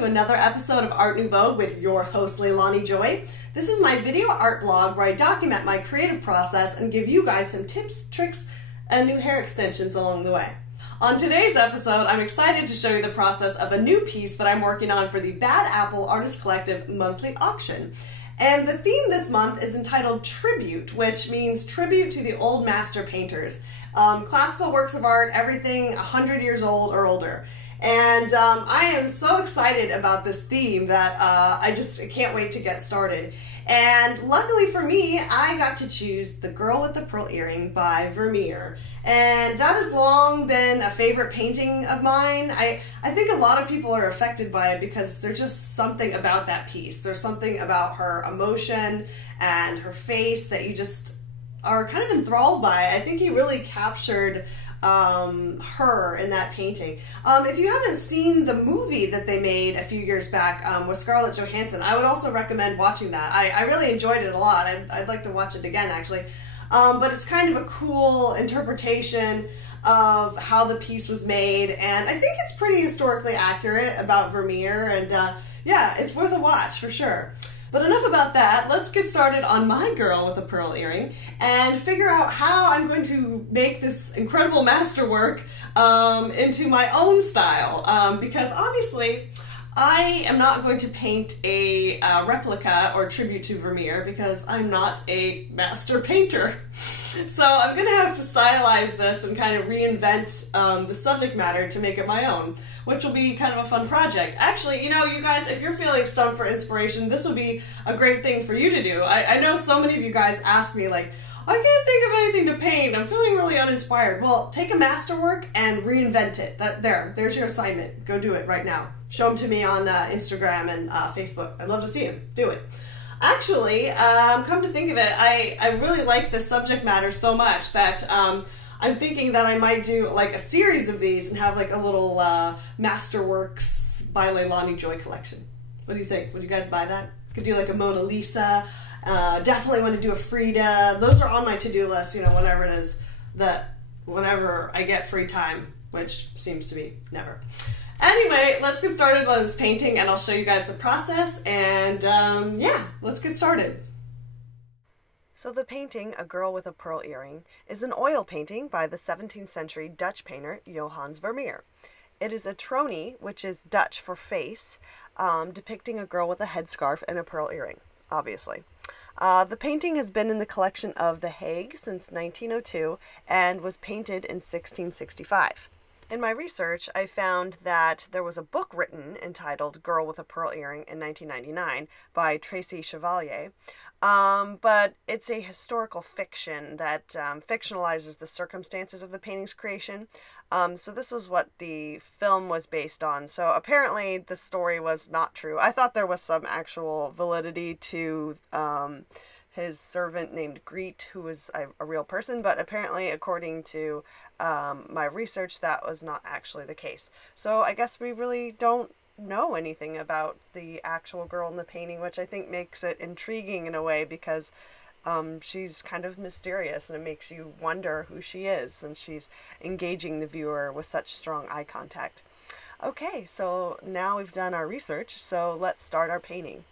to another episode of Art Nouveau with your host, LeilaniJoy. This is my video art blog where I document my creative process and give you guys some tips, tricks, and new hair extensions along the way. On today's episode, I'm excited to show you the process of a new piece that I'm working on for the Bad Apple Artist Collective monthly auction. And the theme this month is entitled Tribute, which means tribute to the old master painters. Classical works of art, everything 100 years old or older. And I am so excited about this theme that I can't wait to get started. And luckily for me, I got to choose The Girl with the Pearl Earring by Vermeer. And that has long been a favorite painting of mine. I think a lot of people are affected by it because there's just something about that piece. There's something about her emotion and her face that you just are kind of enthralled by. I think he really captured her in that painting. If you haven't seen the movie that they made a few years back with Scarlett Johansson, I would also recommend watching that. I really enjoyed it a lot. I'd like to watch it again, actually. But it's kind of a cool interpretation of how the piece was made, and I think it's pretty historically accurate about Vermeer, and yeah, it's worth a watch for sure. But enough about that. Let's get started on my girl with a pearl earring and figure out how I'm going to make this incredible masterwork into my own style. Because obviously I am not going to paint a replica or tribute to Vermeer because I'm not a master painter. So I'm going to have to stylize this and kind of reinvent the subject matter to make it my own, which will be kind of a fun project. Actually, you know, you guys, if you're feeling stumped for inspiration, this would be a great thing for you to do. I know so many of you guys ask me, like, I can't think of anything to paint. I'm feeling really uninspired. Well, take a masterwork and reinvent it. There's your assignment. Go do it right now. Show them to me on Instagram and Facebook. I'd love to see them. Do it. Actually, come to think of it, I really like this subject matter so much that I'm thinking that I might do like a series of these and have like a little Masterworks by LeilaniJoy collection. What do you think? Would you guys buy that? Could do like a Mona Lisa. Definitely want to do a Frida. Those are on my to-do list, you know, whenever it is whenever I get free time, which seems to be never. Anyway, let's get started on this painting and I'll show you guys the process, and yeah, let's get started. So the painting, A Girl with a Pearl Earring, is an oil painting by the 17th century Dutch painter Johannes Vermeer. It is a tronie, which is Dutch for face, depicting a girl with a headscarf and a pearl earring, obviously. The painting has been in the collection of The Hague since 1902 and was painted in 1665. In my research, I found that there was a book written entitled Girl with a Pearl Earring in 1999 by Tracy Chevalier, but it's a historical fiction that fictionalizes the circumstances of the painting's creation. So this was what the film was based on. So apparently the story was not true. I thought there was some actual validity to his servant named Greet, who was a real person, but apparently, according to my research, that was not actually the case. So I guess we really don't know anything about the actual girl in the painting, which I think makes it intriguing in a way because she's kind of mysterious and it makes you wonder who she is, and she's engaging the viewer with such strong eye contact. Okay, so now we've done our research, so let's start our painting.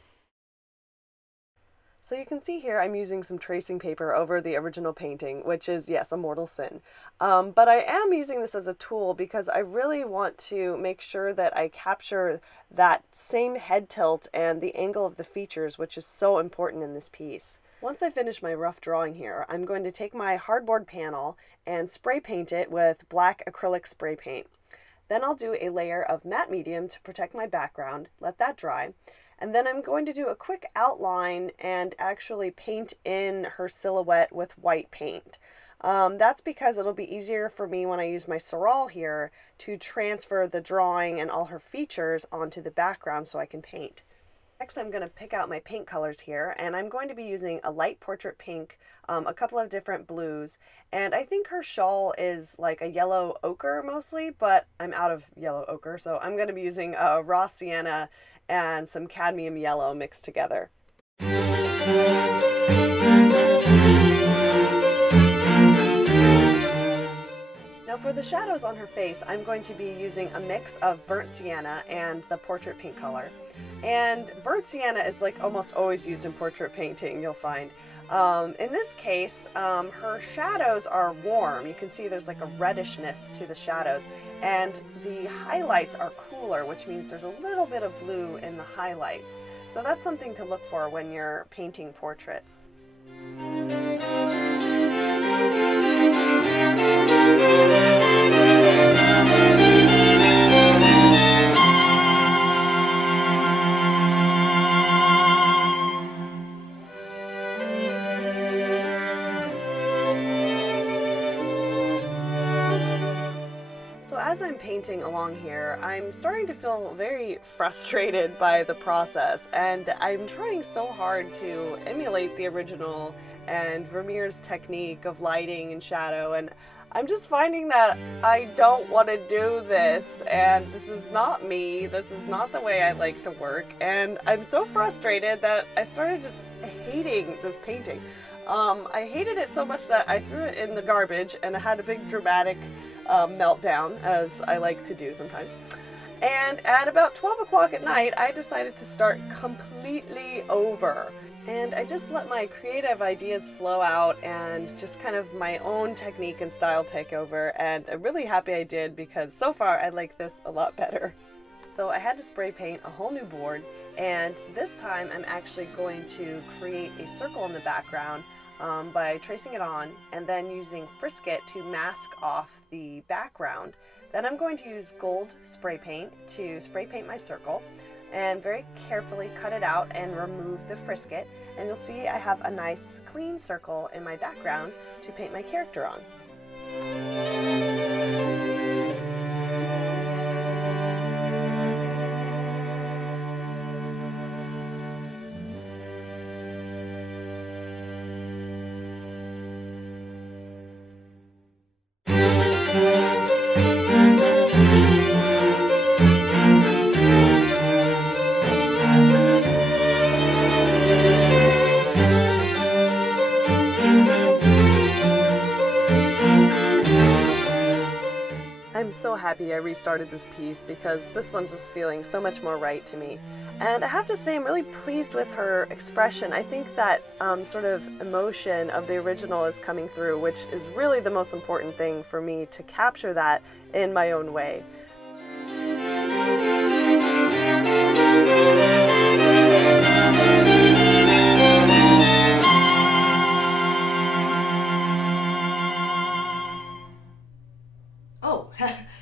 So you can see here I'm using some tracing paper over the original painting, which is, yes, a mortal sin. But I am using this as a tool because I really want to make sure that I capture that same head tilt and the angle of the features, which is so important in this piece. Once I finish my rough drawing here, I'm going to take my hardboard panel and spray paint it with black acrylic spray paint. Then I'll do a layer of matte medium to protect my background, let that dry. And then I'm going to do a quick outline and actually paint in her silhouette with white paint. That's because it'll be easier for me when I use my Seural here to transfer the drawing and all her features onto the background so I can paint. Next, I'm going to pick out my paint colors here, and I'm going to be using a light portrait pink, a couple of different blues, and I think her shawl is like a yellow ochre mostly, but I'm out of yellow ochre, so I'm going to be using a raw sienna and some cadmium yellow mixed together. Now for the shadows on her face, I'm going to be using a mix of burnt sienna and the portrait pink color. And burnt sienna is like almost always used in portrait painting, you'll find. In this case, her shadows are warm. You can see there's like a reddishness to the shadows, and the highlights are cooler, which means there's a little bit of blue in the highlights. So that's something to look for when you're painting portraits. As I'm painting along here, I'm starting to feel very frustrated by the process, and I'm trying so hard to emulate the original and Vermeer's technique of lighting and shadow, and I'm just finding that I don't want to do this, and this is not me, this is not the way I like to work, and I'm so frustrated that I started just hating this painting. I hated it so much that I threw it in the garbage, and I had a big dramatic meltdown, as I like to do sometimes. And at about 12 o'clock at night, I decided to start completely over. And I just let my creative ideas flow out and just kind of my own technique and style take over. And I'm really happy I did, because so far I like this a lot better. So I had to spray paint a whole new board, and this time I'm actually going to create a circle in the background by tracing it on and then using Frisket to mask off the background. Then I'm going to use gold spray paint to spray paint my circle and very carefully cut it out and remove the Frisket, and you'll see I have a nice clean circle in my background to paint my character on. I'm so happy I restarted this piece, because this one's just feeling so much more right to me. And I have to say I'm really pleased with her expression. I think that sort of emotion of the original is coming through, which is really the most important thing for me, to capture that in my own way.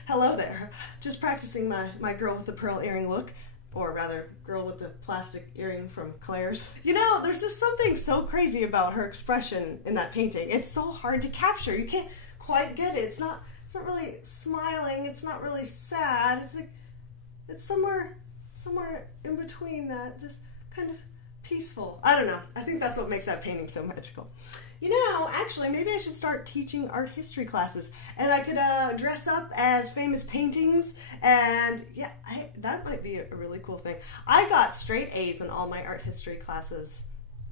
Hello there. Just practicing my girl with the pearl earring look, or rather, girl with the plastic earring from Claire's. You know, there's just something so crazy about her expression in that painting. It's so hard to capture. You can't quite get it. It's not really smiling. It's not really sad. It's like, it's somewhere in between that, just kind of peaceful. I don't know. I think that's what makes that painting so magical. You know, actually, maybe I should start teaching art history classes, and I could dress up as famous paintings, and yeah, that might be a really cool thing. I got straight A's in all my art history classes.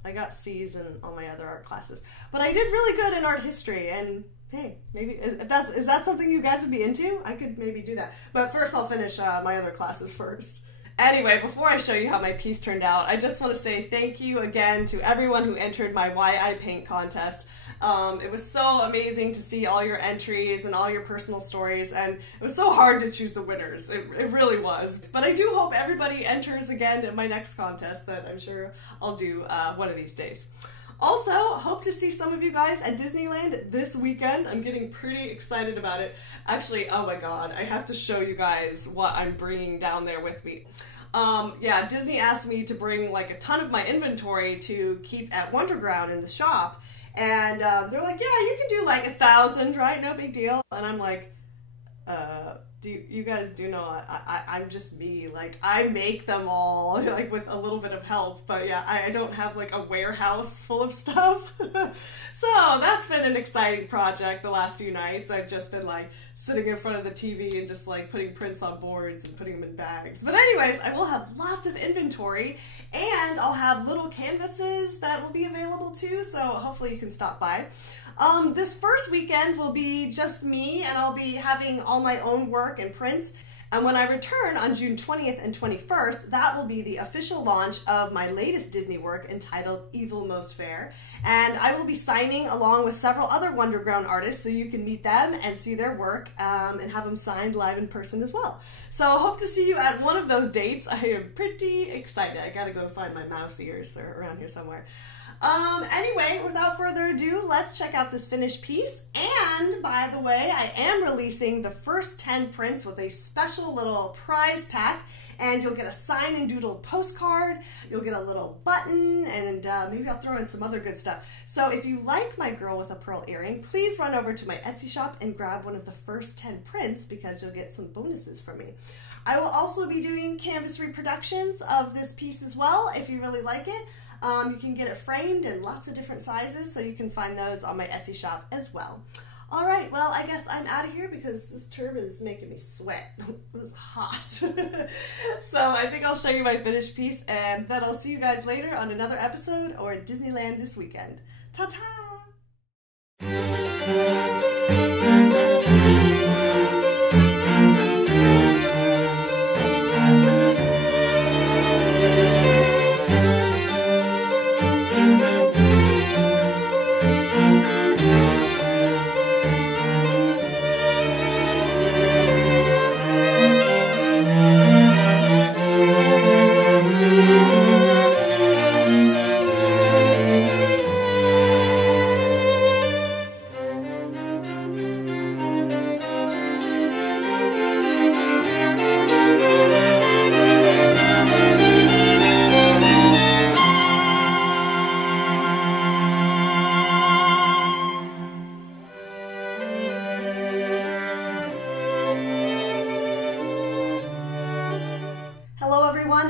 I got C's in all my other art classes, but I did really good in art history, and hey, maybe, is that something you guys would be into? I could maybe do that, but first I'll finish my other classes first. Anyway, before I show you how my piece turned out, I just want to say thank you again to everyone who entered my Why I Paint contest. It was so amazing to see all your entries and all your personal stories, and it was so hard to choose the winners. It really was. But I do hope everybody enters again in my next contest that I'm sure I'll do one of these days. Also, hope to see some of you guys at Disneyland this weekend. I'm getting pretty excited about it. Actually, oh my god, I have to show you guys what I'm bringing down there with me. Yeah, Disney asked me to bring like a ton of my inventory to keep at Wonderground in the shop. And they're like, yeah, you can do like 1,000, right? No big deal. And I'm like, you guys do know I'm just me. Like, I make them all, like, with a little bit of help. But yeah, I don't have like a warehouse full of stuff. So that's been an exciting project the last few nights. I've just been like sitting in front of the TV and just like putting prints on boards and putting them in bags. But anyways, I will have lots of inventory, and I'll have little canvases that will be available too, so hopefully you can stop by. This first weekend will be just me, and I'll be having all my own work and prints. And when I return on June 20th and 21st, that will be the official launch of my latest Disney work entitled Evil Most Fair. And I will be signing along with several other Wonderground artists, so you can meet them and see their work and have them signed live in person as well. So I hope to see you at one of those dates. I am pretty excited. I gotta go find my mouse ears around here somewhere. Anyway, without further ado, let's check out this finished piece. And by the way, I am releasing the first 10 prints with a special little prize pack, and you'll get a sign and doodle postcard, you'll get a little button, and maybe I'll throw in some other good stuff. So if you like my girl with a pearl earring, please run over to my Etsy shop and grab one of the first 10 prints, because you'll get some bonuses from me. I will also be doing canvas reproductions of this piece as well, if you really like it. You can get it framed in lots of different sizes, so you can find those on my Etsy shop as well. All right, well, I guess I'm out of here because this turban is making me sweat. It was hot. So I think I'll show you my finished piece, and then I'll see you guys later on another episode or at Disneyland this weekend. Ta-ta!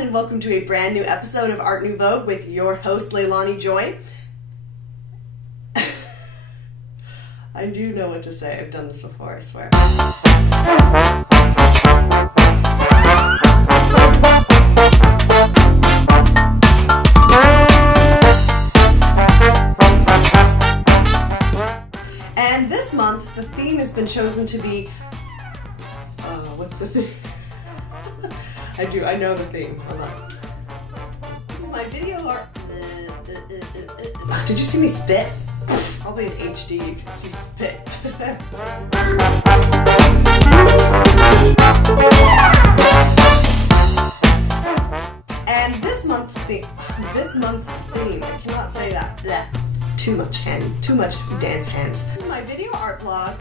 And welcome to a brand new episode of Art Nouveau with your host LeilaniJoy. I do know what to say. I've done this before, I swear. And this month, the theme has been chosen to be, what's the theme? I know the theme. Hold on. This is my video art. Did you see me spit? Probably in HD you can see spit. And this month's theme, I cannot say that. Blech. Too much dance hands. This is my video art blog.